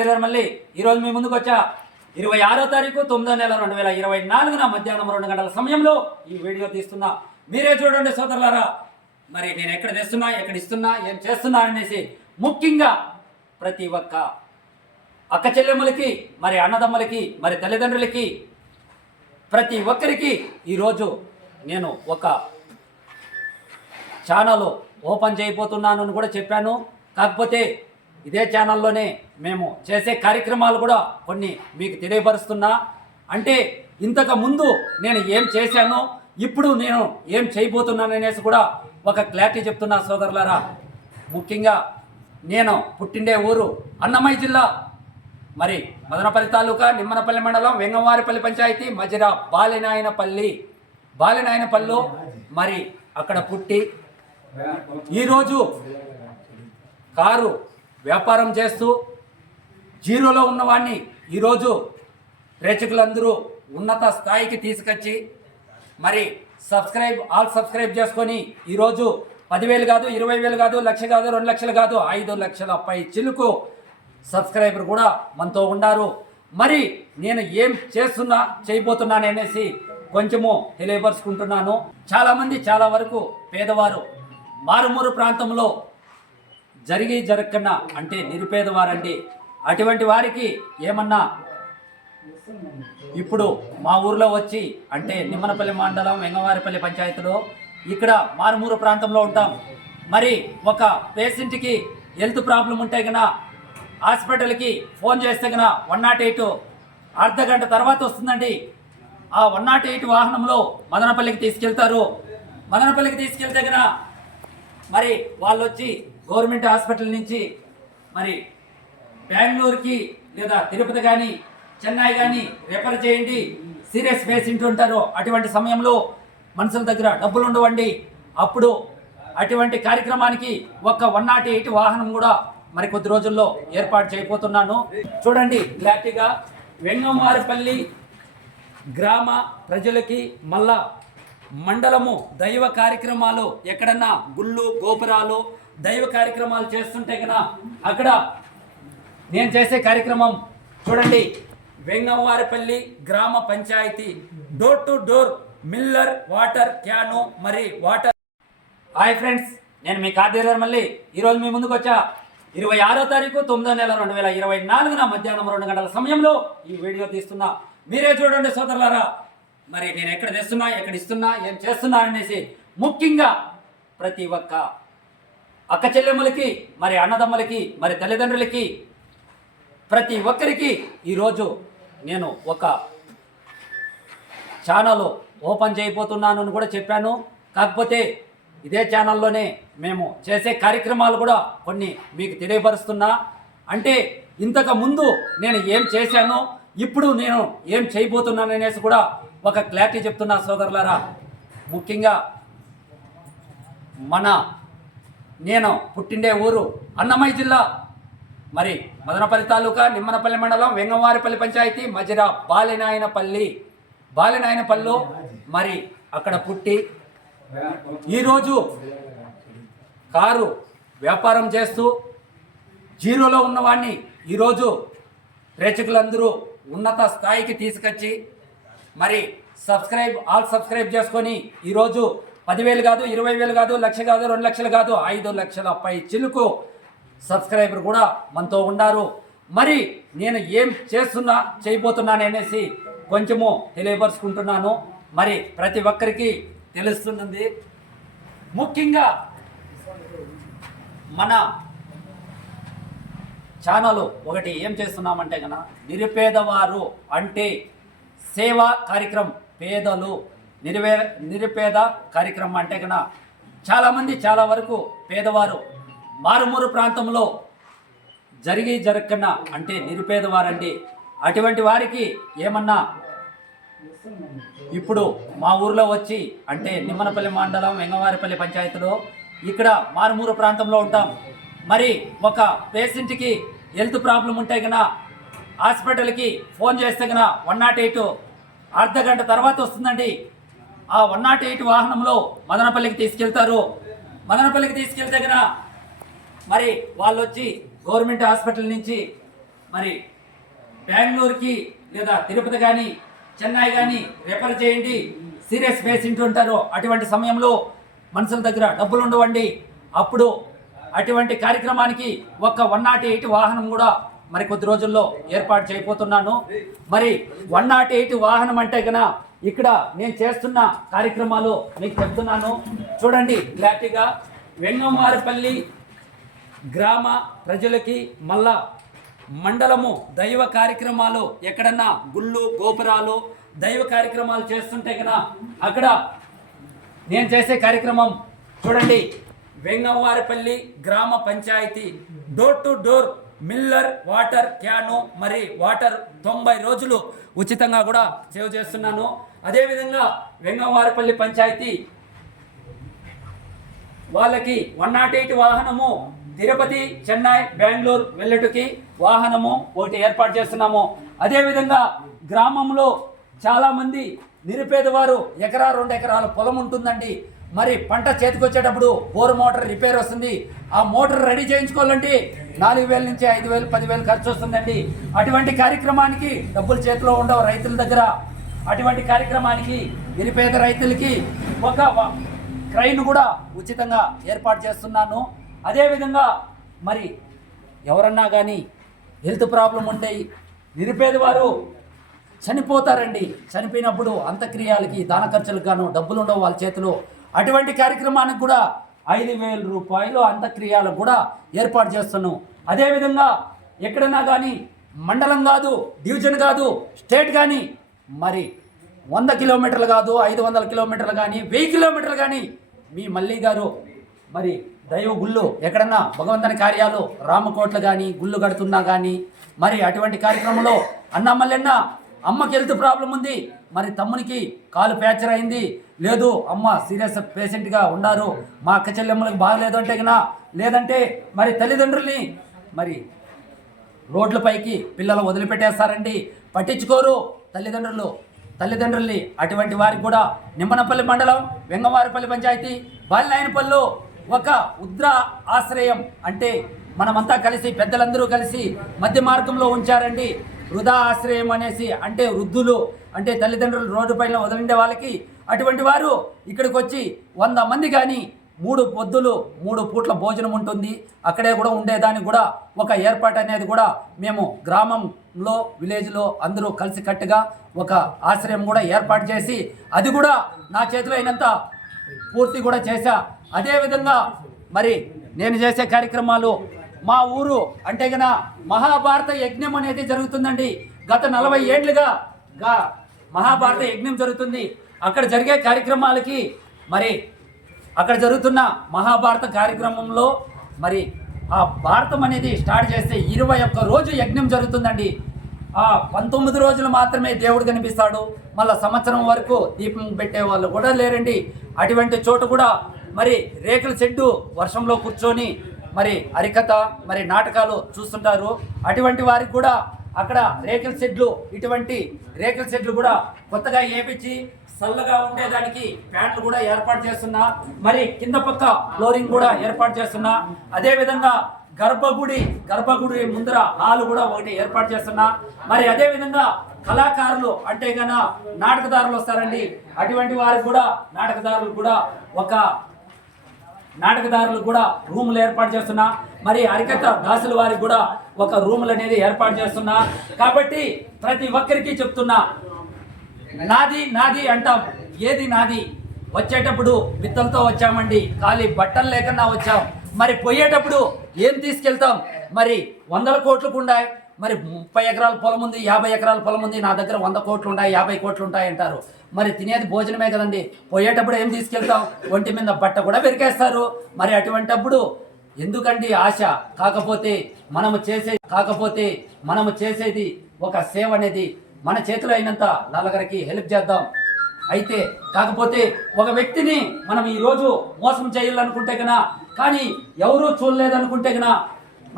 Dealer మళ్ళీ ఈరోజు మీ ముందుకు వచ్చా. ఇరవై ఆరో తారీఖు తొమ్మిదో నెల రెండు వేల ఇరవై నాలుగున మధ్యాహ్నం రెండు గంటల సమయంలో ఈ వీడియో తీస్తున్నా. మీరే చూడండి సోదరులారా. మరి నేను ఎక్కడ తెస్తున్నా ఎక్కడ ఇస్తున్నా ఏం చేస్తున్నా అనేసి ముఖ్యంగా ప్రతి ఒక్క అక్క చెల్లెమ్మలకి మరి అన్నదమ్మలకి మరి తల్లిదండ్రులకి ప్రతి ఒక్కరికి ఈరోజు నేను ఒక ఛానల్ ఓపెన్ చేయబోతున్నాను అని కూడా చెప్పాను. కాకపోతే ఇదే ఛానల్లోనే మేము చేసే కార్యక్రమాలు కూడా కొన్ని మీకు తెలియపరుస్తున్నా. అంటే ఇంతకు ముందు నేను ఏం చేశాను ఇప్పుడు నేను ఏం చేయబోతున్నాను అనేసి కూడా ఒక క్లారిటీ చెప్తున్నా సోదరులారా. ముఖ్యంగా నేను పుట్టిండే ఊరు అన్నమయ్య జిల్లా. మరి మదనపల్లి తాలూకా నిమ్మనపల్లి మండలం వెంగవారిపల్లి పంచాయతీ మజిర బాలినాయనపల్లి. బాలినాయనపల్లి మరి అక్కడ పుట్టి ఈరోజు కారు వ్యాపారం చేస్తూ జీరోలో ఉన్నవాడిని ఈరోజు ప్రేక్షకులందరూ ఉన్నత స్థాయికి తీసుకొచ్చి మరి సబ్స్క్రైబ్ ఆల్ సబ్స్క్రైబ్ చేసుకొని ఈరోజు పదివేలు కాదు ఇరవై వేలు కాదు లక్ష కాదు రెండు లక్షలు కాదు ఐదు లక్షల పై చిలుకు సబ్స్క్రైబర్ కూడా మనతో ఉన్నారు. మరి నేను ఏం చేస్తున్నా చేయబోతున్నాను అనేసి కొంచెము తెలియపరుచుకుంటున్నాను. చాలామంది చాలా వరకు పేదవారు మారుమూరు ప్రాంతంలో జరిగి జరగకుండా అంటే నిరుపేదవారండి. అటువంటి వారికి ఏమన్నా ఇప్పుడు మా ఊర్లో వచ్చి అంటే నిమ్మనపల్లి మండలం వెంగవారిపల్లి పంచాయతీలో ఇక్కడ మారుమూరు ప్రాంతంలో ఉంటాం. మరి ఒక పేషెంట్కి హెల్త్ ప్రాబ్లం ఉంటే గన హాస్పిటల్కి ఫోన్ చేస్తే కన్నా వన్ నాట్ ఎయిట్ అర్ధ గంట తర్వాత వస్తుందండి. ఆ వన్ నాట్ ఎయిట్ వాహనంలో మదనపల్లికి తీసుకెళ్తారు. మదనపల్లికి తీసుకెళ్తే కన్నా మరి వాళ్ళు వచ్చి గవర్నమెంట్ హాస్పిటల్ నుంచి మరి బెంగళూరుకి లేదా తిరుపతి కానీ చెన్నై కానీ రెఫర్ చేయండి. సీరియస్ పేషెంట్ ఉంటారు. అటువంటి సమయంలో మనుషుల దగ్గర డబ్బులు ఉండవండి. అప్పుడు అటువంటి కార్యక్రమానికి ఒక వన్ నాట్ ఎయిట్ వాహనం కూడా మరి కొద్ది రోజుల్లో ఏర్పాటు చేయబోతున్నాను. చూడండి క్లారిటీగా వెంగమారిపల్లి గ్రామ ప్రజలకి మళ్ళా మండలము దైవ కార్యక్రమాలు ఎక్కడన్నా గుళ్ళు గోపురాలు దైవ కార్యక్రమాలు చేస్తుంటే కదా అక్కడ నేను చేసే కార్యక్రమం చూడండి. వెంగవారిపల్లి గ్రామ panchayat. Door to door miller water can మరి వాటర్ హాయ్ ఫ్రెండ్స్ నేను మీ కార్ డీలర్ మళ్ళీ ఈరోజు మీ ముందుకు వచ్చా. ఇరవై ఆరో తారీఖు తొమ్మిదో నెల రెండు వేల ఇరవై నాలుగున మధ్యాహ్నం రెండు గంటల సమయంలో ఈ వీడియో తీస్తున్నా. మీరే చూడండి సోదరులారా. మరి నేను ఎక్కడ తెస్తున్నా ఎక్కడ ఇస్తున్నా ఏం చేస్తున్నా అనేసి ముఖ్యంగా ప్రతి ఒక్క అక్క చెల్లెమ్మలకి మరి అన్నదమ్మలకి మరి తల్లిదండ్రులకి ప్రతి ఒక్కరికి ఈరోజు నేను ఒక ఛానల్ ఓపెన్ చేయబోతున్నాను అని కూడా చెప్పాను. కాకపోతే ఇదే ఛానల్లోనే మేము చేసే కార్యక్రమాలు కూడా కొన్ని మీకు తెలియపరుస్తున్నా. అంటే ఇంతకు ముందు నేను ఏం చేశాను ఇప్పుడు నేను ఏం చేయబోతున్నాను అనేసి కూడా ఒక క్లారిటీ చెప్తున్నా సోదరులారా. ముఖ్యంగా మన నేను పుట్టిండే ఊరు అన్నమయ్య జిల్లా. మరి మదనపల్లి తాలూకా నిమ్మనపల్లి మండలం వెంగవారిపల్లి పంచాయతీ మజిరా బాలినాయనపల్లి. బాలినాయనపల్లి మరి అక్కడ పుట్టి ఈరోజు కారు వ్యాపారం చేస్తూ జీరోలో ఉన్నవాడిని ఈరోజు ప్రేక్షకులందరూ ఉన్నత స్థాయికి తీసుకొచ్చి మరి సబ్స్క్రైబ్ ఆల్ సబ్స్క్రైబ్ చేసుకొని ఈరోజు పదివేలు కాదు ఇరవై వేలు కాదు లక్ష కాదు రెండు లక్షలు కాదు ఐదు లక్షల పై చిలుకు సబ్స్క్రైబర్ కూడా మనతో ఉన్నారు. మరి నేను ఏం చేస్తున్నా చేయబోతున్నాను అనేసి కొంచెము తెలియపరుచుకుంటున్నాను. మరి ప్రతి ఒక్కరికి తెలుస్తుంది ముఖ్యంగా మన ఛానల్ ఒకటి ఏం చేస్తున్నామంటే కన నిరుపేదవారు అంటే సేవా కార్యక్రమం పేదలు నిరువే నిరుపేద కార్యక్రమం అంటే కన చాలామంది చాలా వరకు పేదవారు మారుమూరు ప్రాంతంలో జరిగి జరగకన్నా అంటే నిరుపేదవారండి. అటువంటి వారికి ఏమన్నా ఇప్పుడు మా ఊర్లో వచ్చి అంటే నిమ్మనపల్లి మండలం వెంగవారిపల్లి పంచాయతీలో ఇక్కడ మారుమూరు ప్రాంతంలో ఉంటాం. మరి ఒక పేషెంట్కి హెల్త్ ప్రాబ్లం ఉంటే కన్నా హాస్పిటల్కి ఫోన్ చేస్తే కన్నా వన్ నాట్ ఎయిట్ అర్ధ గంట తర్వాత వస్తుందండి. ఆ వన్ నాట్ ఎయిట్ వాహనంలో మదనపల్లికి తీసుకెళ్తారు. మదనపల్లికి తీసుకెళ్తే గన మరి వాళ్ళు వచ్చి గవర్నమెంట్ హాస్పిటల్ నుంచి మరి బెంగళూరుకి లేదా తిరుపతి కానీ చెన్నై కానీ రెఫర్ చేయండి. సీరియస్ పేషెంట్ ఉంటారు. అటువంటి సమయంలో మనుషుల దగ్గర డబ్బులు ఉండవండి. అప్పుడు అటువంటి కార్యక్రమానికి ఒక వన్ నాట్ ఎయిట్ వాహనం కూడా మరి కొద్ది రోజుల్లో ఏర్పాటు చేయబోతున్నాను. మరి వన్ నాట్ ఎయిట్ వాహనం అంటే కన ఇక్కడ నేను చేస్తున్న కార్యక్రమాలు మీకు చెప్తున్నాను. చూడండి క్లారిటీగా వెంగమారిపల్లి గ్రామ ప్రజలకి మళ్ళా మండలము దైవ కార్యక్రమాలు ఎక్కడన్నా గుళ్ళు గోపురాలు దైవ కార్యక్రమాలు చేస్తుంటే కదా అక్కడ నేను చేసే కార్యక్రమం చూడండి వెంగవారిపల్లి గ్రామ panchayat. Door to door miller water can మరి వాటర్ తొంభై రోజులు ఉచితంగా కూడా సేవ్ చేస్తున్నాను. అదేవిధంగా వెంగవారపల్లి పంచాయతీ వాళ్ళకి వన్ నాట్ ఎయిట్ వాహనము తిరుపతి చెన్నై బెంగళూరు వెళ్ళటకి వాహనము ఒకటి ఏర్పాటు చేస్తున్నాము. అదేవిధంగా గ్రామంలో చాలామంది నిరుపేదవారు ఎకరా రెండు ఎకరాల పొలం ఉంటుందండి. మరి పంట చేతికొచ్చేటప్పుడు బోర్ మోటార్ రిపేర్ వస్తుంది. ఆ మోటార్ రెడీ చేయించుకోవాలంటే నాలుగు వేల నుంచి ఐదు వేలు పదివేలు ఖర్చు వస్తుందండి. అటువంటి కార్యక్రమానికి డబ్బులు చేతిలో ఉండవు. రైతుల దగ్గర అటువంటి కార్యక్రమానికి నిరుపేద రైతులకి ఒక క్రైన్ కూడా ఉచితంగా ఏర్పాటు చేస్తున్నాను. అదేవిధంగా మరి ఎవరన్నా కానీ హెల్త్ ప్రాబ్లం ఉంటే నిరుపేద వారు చనిపోతారండి. చనిపోయినప్పుడు అంత్యక్రియలకి దాన ఖర్చులకు గాను డబ్బులు ఉండవు వాళ్ళ చేతిలో. అటువంటి కార్యక్రమానికి కూడా ఐదు వేల రూపాయలు అంత్యక్రియలకు కూడా ఏర్పాటు చేస్తున్నాను అదేవిధంగా ఎక్కడన్నా కానీ మండలం కాదు డివిజన్ కాదు స్టేట్ కానీ మరి వంద కిలోమీటర్లు కాదు ఐదు వందల కిలోమీటర్లు కానీ వెయ్యి కిలోమీటర్లు కానీ మీ మల్లి గారు మరి దైవ గుళ్ళు ఎక్కడన్నా భగవంతుని కార్యాలు రామకోట్లు కానీ గుళ్ళు కడుతున్నా కానీ మరి అటువంటి కార్యక్రమంలో అన్న మల్లెన్న అమ్మకి హెల్త్ ప్రాబ్లం ఉంది మరి తమ్మునికి కాలు ఫ్రాక్చర్ అయింది లేదు అమ్మ సీరియస్ పేషెంట్గా ఉన్నారు మా అక్క చెల్లెమ్మలకు బాగలేదు అంటే కన్నా లేదంటే మరి తల్లిదండ్రుల్ని మరి రోడ్లపైకి పిల్లలు వదిలిపెట్టేస్తారండి పట్టించుకోరు. తల్లిదండ్రులు తల్లిదండ్రుల్ని అటువంటి వారికి కూడా నిమ్మనపల్లి మండలం వెంగవారిపల్లి పంచాయతీ బాలినాయనపల్లిలో ఒక ఉద్ర ఆశ్రయం అంటే మనమంతా కలిసి పెద్దలందరూ కలిసి మధ్య మార్గంలో ఉంచారండి. వృధా ఆశ్రయం అనేసి అంటే వృద్ధులు అంటే తల్లిదండ్రులు రోడ్డు పైన వదిలిండే వాళ్ళకి అటువంటి వారు ఇక్కడికి వచ్చి వంద మంది కానీ మూడు పొద్దులు మూడు పూట్ల భోజనం ఉంటుంది. అక్కడే కూడా ఉండేదానికి కూడా ఒక ఏర్పాటు అనేది కూడా మేము గ్రామంలో విలేజ్లో అందరూ కలిసికట్టుగా ఒక ఆశ్రయం కూడా ఏర్పాటు చేసి అది కూడా నా చేతిలో అయినంత పూర్తి కూడా చేశా. అదేవిధంగా మరి నేను చేసే కార్యక్రమాలు మా ఊరు అంటే గన మహాభారత యజ్ఞం అనేది జరుగుతుందండి. గత నలభై ఏళ్ళుగా గా మహాభారత యజ్ఞం జరుగుతుంది. అక్కడ జరిగే కార్యక్రమాలకి మరి అక్కడ జరుగుతున్న మహాభారత కార్యక్రమంలో మరి ఆ భారతం అనేది స్టార్ట్ చేస్తే ఇరవై ఒక్క రోజు యజ్ఞం జరుగుతుందండి. ఆ పంతొమ్మిది రోజులు మాత్రమే దేవుడు కనిపిస్తాడు. మళ్ళా సంవత్సరం వరకు దీపం పెట్టే వాళ్ళు కూడా లేరండి. అటువంటి చోటు కూడా మరి రేకుల చెడ్డు వర్షంలో కూర్చొని మరి హరికథ మరి నాటకాలు చూస్తుంటారు. అటువంటి వారికి కూడా అక్కడ రేకుల షెడ్లు ఇటువంటి రేకుల షెడ్లు కూడా కొత్తగా ఏపించి చల్లగా ఉండేదానికి ఫ్యాన్లు కూడా ఏర్పాటు చేస్తున్నా. మరి కింద పక్క ఫ్లోరింగ్ కూడా ఏర్పాటు చేస్తున్నా. అదే విధంగా గర్భగుడి గర్భగుడి ముందర హాలు కూడా ఒకటి ఏర్పాటు చేస్తున్నా. మరి అదే విధంగా కళాకారులు అంటే గన నాటకదారులు వస్తారండి. అటువంటి వారికి కూడా నాటకదారులు కూడా ఒక నాటకదారులు కూడా రూములు ఏర్పాటు చేస్తున్నా. మరి అరికత దాసుల వారికి కూడా ఒక రూములు అనేది ఏర్పాటు చేస్తున్నా. కాబట్టి ప్రతి ఒక్కరికి చెప్తున్నా నాది నాది అంటాం. ఏది నాది? వచ్చేటప్పుడు విత్తలతో వచ్చామండి. ఖాళీ బట్టలు లేకుండా వచ్చాం. మరి పోయేటప్పుడు ఏం తీసుకెళ్తాం? మరి వందల కోట్లకు ఉన్నాయి మరి ముప్పై ఎకరాల పొలం ఉంది యాభై ఎకరాల పొలం ఉంది నా దగ్గర వంద కోట్లు ఉన్నాయి యాభై కోట్లు ఉంటాయి అంటారు. మరి తినేది భోజనమే కదండి. పోయేటప్పుడు ఏం తీసుకెళ్తాం? ఒంటి మీద బట్ట కూడా పెరికేస్తారు మరి అటువంటప్పుడు ఎందుకండి ఆశ? కాకపోతే మనము చేసే కాకపోతే మనము చేసేది ఒక సేవ అనేది మన చేతిలో అయినంత నలుగురికి హెల్ప్ చేద్దాం. అయితే కాకపోతే ఒక వ్యక్తిని మనం ఈ రోజు మోసం చేయాలనుకుంటే గనా కానీ ఎవరూ చూడలేదనుకుంటే గనా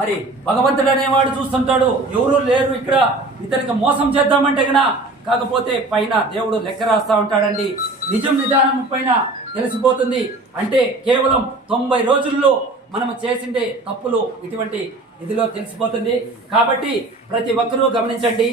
మరి భగవంతుడు అనేవాడు చూస్తుంటాడు ఎవరూ లేరు ఇక్కడ ఇతనికి మోసం చేద్దామంటే గనా కాకపోతే పైన దేవుడు లెక్క రాస్తా ఉంటాడండి. నిజం నిదానం పైన తెలిసిపోతుంది. అంటే కేవలం తొంభై రోజుల్లో మనం చేసిండే తప్పులు ఇటువంటి ఇదిలో తెలిసిపోతుంది. కాబట్టి ప్రతి ఒక్కరూ గమనించండి.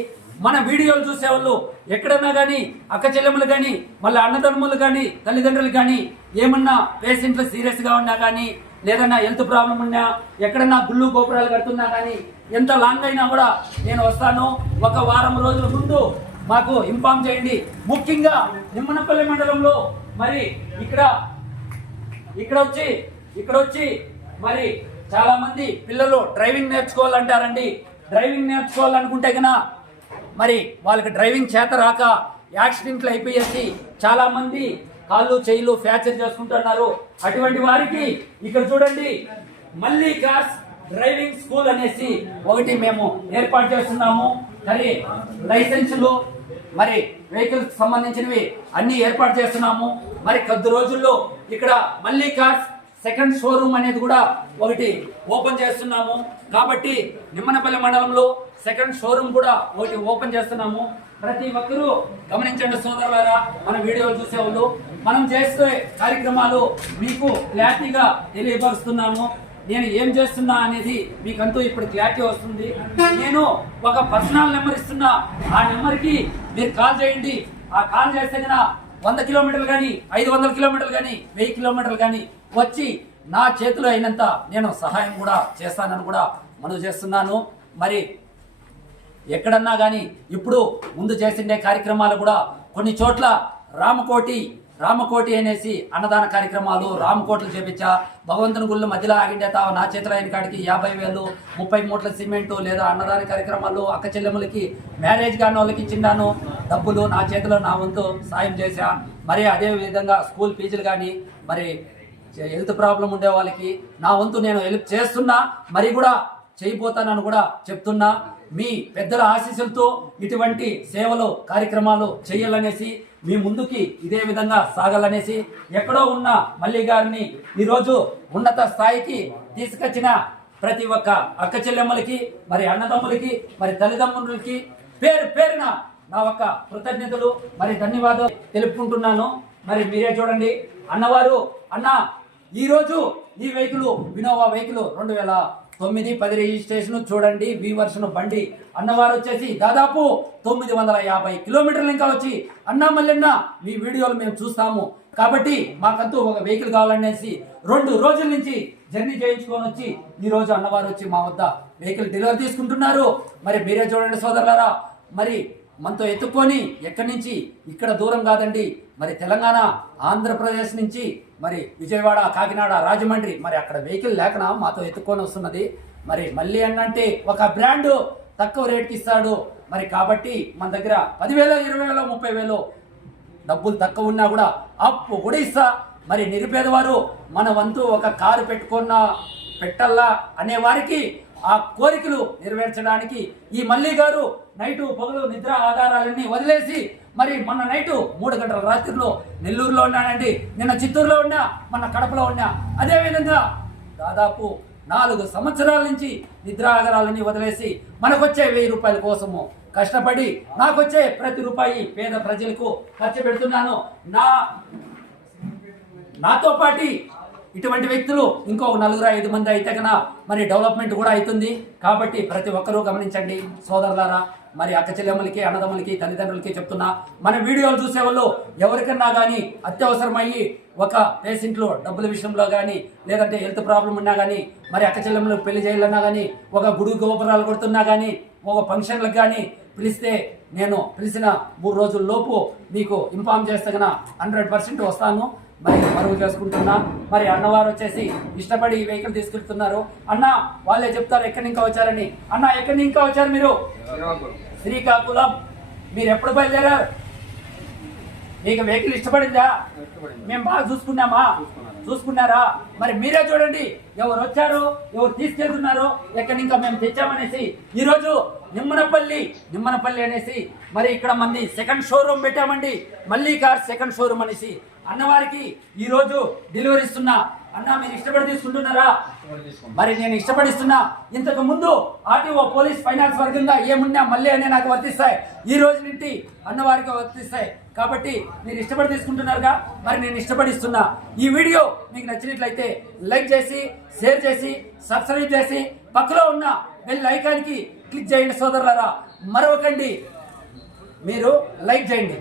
మన వీడియోలు చూసే వాళ్ళు ఎక్కడన్నా కానీ అక్క చెల్లెములు కానీ మళ్ళీ అన్నదమ్ములు కానీ తల్లిదండ్రులు కానీ ఏమన్నా పేషెంట్లు సీరియస్గా ఉన్నా కానీ లేదన్నా హెల్త్ ప్రాబ్లం ఉన్నా ఎక్కడన్నా గుళ్ళు గోపురాలు కడుతున్నా కానీ ఎంత లాంగ్ అయినా కూడా నేను వస్తాను. ఒక వారం రోజుల ముందు మాకు ఇన్ఫామ్ చేయండి. ముఖ్యంగా నిమ్మనపల్లి మండలంలో మరి ఇక్కడ ఇక్కడ వచ్చి ఇక్కడ వచ్చి మరి చాలామంది పిల్లలు డ్రైవింగ్ నేర్చుకోవాలంటారండి. డ్రైవింగ్ నేర్చుకోవాలనుకుంటే కన్నా మరి వాళ్ళకి డ్రైవింగ్ చేత రాక యాక్సిడెంట్లు అయిపోయేసి చాలామంది కాళ్ళు చేయిలు ఫ్రాక్చర్ చేసుకుంటున్నారు. అటువంటి వారికి ఇక్కడ చూడండి మళ్ళీ కార్స్ డ్రైవింగ్ స్కూల్ అనేసి ఒకటి మేము ఏర్పాటు చేస్తున్నాము. మరి లైసెన్సులు మరి వెహికల్ సంబంధించినవి అన్ని ఏర్పాటు చేస్తున్నాము. మరి కొద్ది రోజుల్లో ఇక్కడ మళ్ళీ కార్స్ సెకండ్ షోరూమ్ అనేది కూడా ఒకటి ఓపెన్ చేస్తున్నాము. కాబట్టి నిమ్మనపల్లి మండలంలో సెకండ్ షోరూమ్ కూడా ఒకటి ఓపెన్ చేస్తున్నాము. ప్రతి ఒక్కరూ గమనించండి సోదరులారా మన వీడియోలు చూసేవాళ్ళు. మనం చేసే కార్యక్రమాలు మీకు క్లారిటీగా తెలియపరుస్తున్నాము నేను ఏం చేస్తున్నా అనేది మీకంటూ ఇప్పుడు క్లారిటీ వస్తుంది. నేను ఒక పర్సనల్ నెంబర్ ఇస్తున్నా. ఆ నెంబర్కి మీరు కాల్ చేయండి. ఆ కాల్ చేస్తే కనుక వంద కిలోమీటర్లు కానీ ఐదు వందల కిలోమీటర్లు కానీ వెయ్యి కిలోమీటర్లు కానీ వచ్చి నా చేతిలో అయినంత నేను సహాయం కూడా చేస్తానని కూడా మనవి చేస్తున్నాను. మరి ఎక్కడన్నా కానీ ఇప్పుడు ముందు చేసిండే కార్యక్రమాలు కూడా కొన్ని చోట్ల రామకోటి రామకోటి అనేసి అన్నదాన కార్యక్రమాలు రామకోట్లు చేపించా భగవంతుని గుళ్ళు మధ్యలో ఆగిండే తావు నా చేతిలో అయిన కాడికి యాభై వేలు ముప్పై మూట్ల సిమెంటు లేదా అన్నదాన కార్యక్రమాలు అక్క చెల్లెములకి మ్యారేజ్ కాని వాళ్ళకి ఇచ్చిండాను. డబ్బులు నా చేతిలో నా వంతు సాయం చేశా. మరి అదే విధంగా స్కూల్ ఫీజులు కానీ మరి హెల్త్ ప్రాబ్లం ఉండే వాళ్ళకి నా వంతు నేను హెల్ప్ చేస్తున్నా మరి కూడా చేయబోతానని కూడా చెప్తున్నా. మీ పెద్దల ఆశీస్సులతో ఇటువంటి సేవలు కార్యక్రమాలు చేయాలనేసి మీ ముందుకి ఇదే విధంగా సాగాలనేసి ఎక్కడో ఉన్న మల్లి గారిని ఈరోజు ఉన్నత స్థాయికి తీసుకొచ్చిన ప్రతి ఒక్క అక్క చెల్లెమ్మలకి మరి అన్నదమ్ములకి మరి తల్లిదండ్రులకి పేరు పేరున నా ఒక్క కృతజ్ఞతలు మరి ధన్యవాదాలు తెలుపుకుంటున్నాను. మరి మీరే చూడండి. అన్నవారు అన్న ఈరోజు ఈ వెహికల్ వినోవా వెహికల్ రెండు వేల తొమ్మిది పది రిజిస్ట్రేషన్ చూడండి వి బండి అన్నవారు వచ్చేసి దాదాపు తొమ్మిది వందల యాభై కిలోమీటర్లు ఇంకా వచ్చి అన్నా మల్లెన్న మీ వీడియోలు మేము చూస్తాము. కాబట్టి మాకంతూ ఒక వెహికల్ కావాలనేసి రెండు రోజుల నుంచి జర్నీ చేయించుకొని వచ్చి ఈ రోజు అన్నవారు వచ్చి మా వద్ద వెహికల్ డెలివరీ తీసుకుంటున్నారు. మరి మీరే చూడండి సోదరులారా మరి మనతో ఎత్తుకొని ఎక్కడి నుంచి ఇక్కడ దూరం కాదండి మరి తెలంగాణ ఆంధ్రప్రదేశ్ నుంచి మరి విజయవాడ కాకినాడ రాజమండ్రి మరి అక్కడ వెహికల్ లేకనా మాతో ఎత్తుకొని వస్తున్నది? మరి మళ్ళీ అన్నంటే ఒక బ్రాండ్ తక్కువ రేట్కి ఇస్తాడు. మరి కాబట్టి మన దగ్గర పదివేలు ఇరవై వేలు ముప్పై వేలు డబ్బులు తక్కువ ఉన్నా కూడా అప్పు కూడా ఇస్తా. మరి నిరుపేదవారు మన వంతు ఒక కారు పెట్టుకున్న పెట్టల్లా అనే వారికి ఆ కోరికలు నెరవేర్చడానికి ఈ మల్లి గారు నైటు పగలు నిద్ర ఆధారాలన్నీ వదిలేసి మరి మొన్న నైటు మూడు గంటల రాత్రిలో నెల్లూరులో ఉన్నానండి. నిన్న చిత్తూరులో ఉన్నా మొన్న కడపలో ఉన్నా. అదేవిధంగా దాదాపు నాలుగు సంవత్సరాల నుంచి నిద్ర ఆధారాలన్నీ వదిలేసి మనకొచ్చే వెయ్యి రూపాయల కోసము కష్టపడి నాకొచ్చే ప్రతి రూపాయి పేద ప్రజలకు ఖర్చు పెడుతున్నాను. నా నాతో పాటి ఇటువంటి వ్యక్తులు ఇంకో నలుగురు ఐదు మంది అయితే కన్నా మరి డెవలప్మెంట్ కూడా అవుతుంది. కాబట్టి ప్రతి ఒక్కరూ గమనించండి. సోదరులారా మరి అక్క చెల్లెమ్మలకి అన్నదమ్ములకి తల్లిదండ్రులకి చెప్తున్నా మన వీడియోలు చూసే వాళ్ళు ఎవరికన్నా కానీ అత్యవసరమయ్యి ఒక పేషెంట్లో డబ్బుల విషయంలో కానీ లేదంటే హెల్త్ ప్రాబ్లం ఉన్నా కానీ మరి అక్క చెల్లెమ్మలకు పెళ్ళి చేయాలన్నా కానీ ఒక గుడి గోపురాలు కొడుతున్నా కానీ ఒక ఫంక్షన్లకు కానీ పిలిస్తే నేను పిలిచిన మూడు రోజుల లోపు మీకు ఇన్ఫామ్ చేస్తే కన్నా హండ్రెడ్ పర్సెంట్ వస్తాను. మరి మరుగు చేసుకుంటున్నా. మరి అన్నవారు వచ్చేసి ఇష్టపడి ఈ వెహికల్ తీసుకెళ్తున్నారు. అన్న వాళ్ళే చెప్తారు ఎక్కడి ఇంకా వచ్చారని. అన్న ఎక్కడి ఇంకా వచ్చారు మీరు? శ్రీకాకుళం. మీరు ఎప్పుడు బయలుదేరారు? మీకు వెహికల్ ఇష్టపడిందా? మేము బాగా చూసుకున్నామా? చూసుకున్నారా? మరి మీరే చూడండి. ఎవరు వచ్చారు? ఎవరు తీసుకెళ్తున్నారు? ఎక్కడి ఇంకా మేము తెచ్చామనేసి. ఈరోజు నిమ్మనపల్లి నిమ్మనపల్లి అనేసి. మరి ఇక్కడ మంది సెకండ్ షోరూమ్ పెట్టామండి. మళ్ళీ కార్ సెకండ్ షోరూమ్ అనేసి. అన్నవారికి ఈరోజు డెలివరీ ఇస్తున్నా. అన్న మీరు ఇష్టపడి తీసుకుంటున్నారా? మరి నేను ఇష్టపడిస్తున్నా. ఇంతకు ముందు ఆర్టీఓ పోలీస్ ఫైనాన్స్ వర్గంగా ఏమున్నా మళ్ళీ అనే నాకు వర్తిస్తాయి. ఈ రోజు నుండి అన్నవారికి వర్తిస్తాయి. కాబట్టి మీరు ఇష్టపడి తీసుకుంటున్నారుగా? మరి నేను ఇష్టపడి ఇస్తున్నా ఈ వీడియో మీకు నచ్చినట్లయితే లైక్ చేసి షేర్ చేసి సబ్స్క్రైబ్ చేసి పక్కలో ఉన్న బెల్ ఐకాన్కి క్లిక్ చేయండి సోదరులారా. మరొకండి మీరు లైక్ చేయండి.